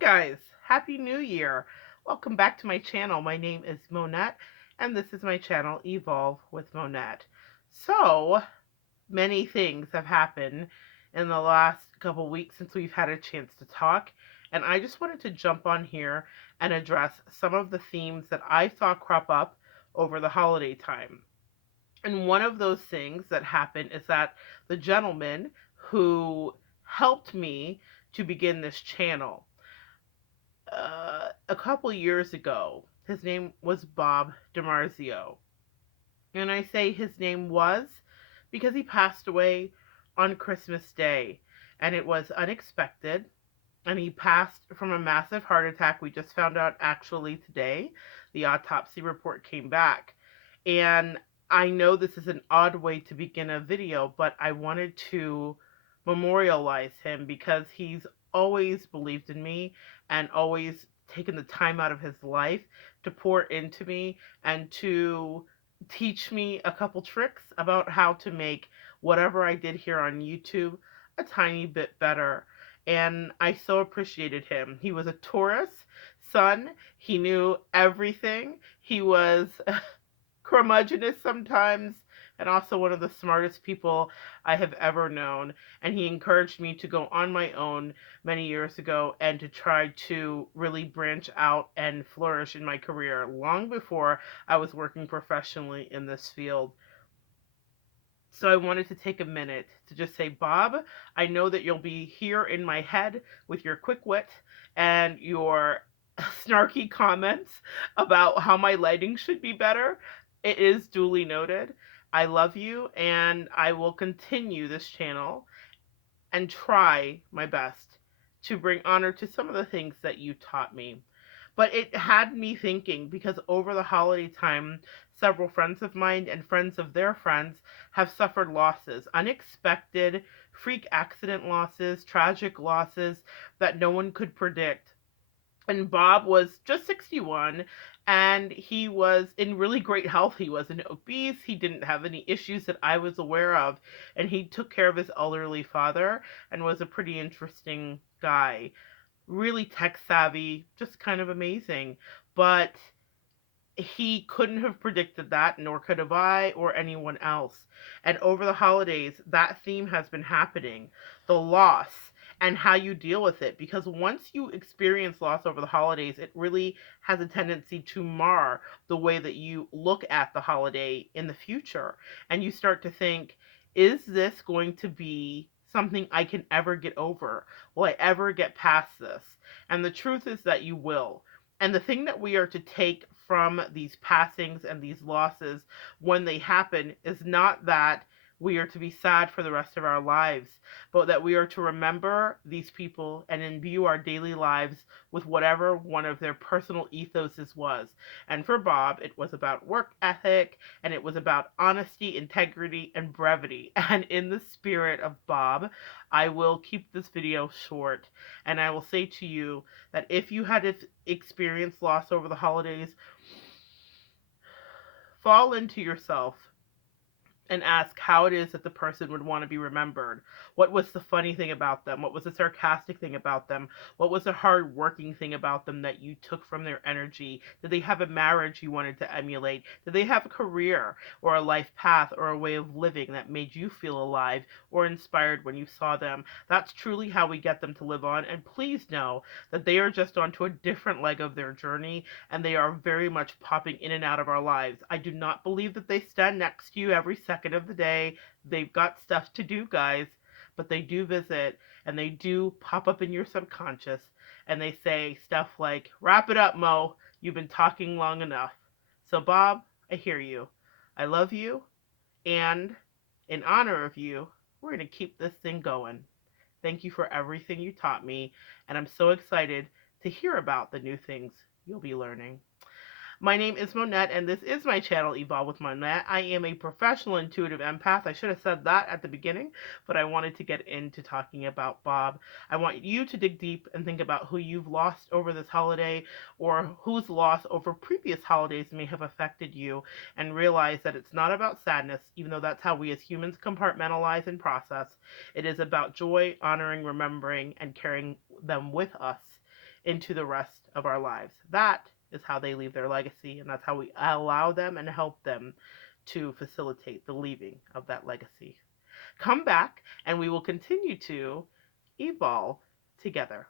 guys, Happy New Year. Welcome back to my channel. My name is Monette and this is my channel Evolve with Monette. So, many things have happened in the last couple weeks since we've had a chance to talk, and I just wanted to jump on here and address some of the themes that I saw crop up over the holiday time. And one of those things that happened is that the gentleman who helped me to begin this channel a couple years ago. His name was Bob DiMarzio. And I say his name was because he passed away on Christmas Day. And it was unexpected. And he passed from a massive heart attack. We just found out actually today. The autopsy report came back. And I know this is an odd way to begin a video, but I wanted to memorialize him because he's always believed in me and always taken the time out of his life to pour into me and to teach me a couple tricks about how to make whatever I did here on YouTube a tiny bit better. And I so appreciated him. He was a Taurus son. He knew everything. He was curmudgeonous sometimes, and also one of the smartest people I have ever known. And he encouraged me to go on my own many years ago and to try to really branch out and flourish in my career long before I was working professionally in this field. So I wanted to take a minute to just say, Bob, I know that you'll be here in my head with your quick wit and your snarky comments about how my lighting should be better. It is duly noted. I love you and I will continue this channel and try my best to bring honor to some of the things that you taught me. But it had me thinking because over the holiday time, several friends of mine and friends of their friends have suffered losses, unexpected freak accident losses, tragic losses that no one could predict. And Bob was just 61 and he was in really great health. He wasn't obese, he didn't have any issues that I was aware of, and he took care of his elderly father and was a pretty interesting guy. Really tech savvy, just kind of amazing. But he couldn't have predicted that, nor could have I or anyone else. And over the holidays, that theme has been happening, the loss and how you deal with it. Because once you experience loss over the holidays, it really has a tendency to mar the way that you look at the holiday in the future. And you start to think, is this going to be something I can ever get over? Will I ever get past this? And the truth is that you will. And the thing that we are to take from these passings and these losses when they happen is not that we are to be sad for the rest of our lives, but that we are to remember these people and imbue our daily lives with whatever one of their personal ethoses was. And for Bob, it was about work ethic and it was about honesty, integrity, and brevity. And in the spirit of Bob, I will keep this video short and I will say to you that if you had experienced loss over the holidays, fall into yourself and ask how it is that the person would want to be remembered. What was the funny thing about them? What was the sarcastic thing about them? What was the hard working thing about them that you took from their energy? Did they have a marriage you wanted to emulate? Did they have a career or a life path or a way of living that made you feel alive or inspired when you saw them? That's truly how we get them to live on. And please know that they are just onto a different leg of their journey and they are very much popping in and out of our lives. I do not believe that they stand next to you every second of the day. They've got stuff to do, guys, but they do visit and they do pop up in your subconscious and they say stuff like, wrap it up, Mo. You've been talking long enough. So, Bob, I hear you. I love you. And in honor of you, we're going to keep this thing going. Thank you for everything you taught me. And I'm so excited to hear about the new things you'll be learning. My name is Monette, and this is my channel, Evolve with Monette. I am a professional intuitive empath. I should have said that at the beginning, but I wanted to get into talking about Bob. I want you to dig deep and think about who you've lost over this holiday or whose loss over previous holidays may have affected you, and realize that it's not about sadness, even though that's how we as humans compartmentalize and process. It is about joy, honoring, remembering, and carrying them with us into the rest of our lives. That is how they leave their legacy, and that's how we allow them and help them to facilitate the leaving of that legacy. Come back, and we will continue to evolve together.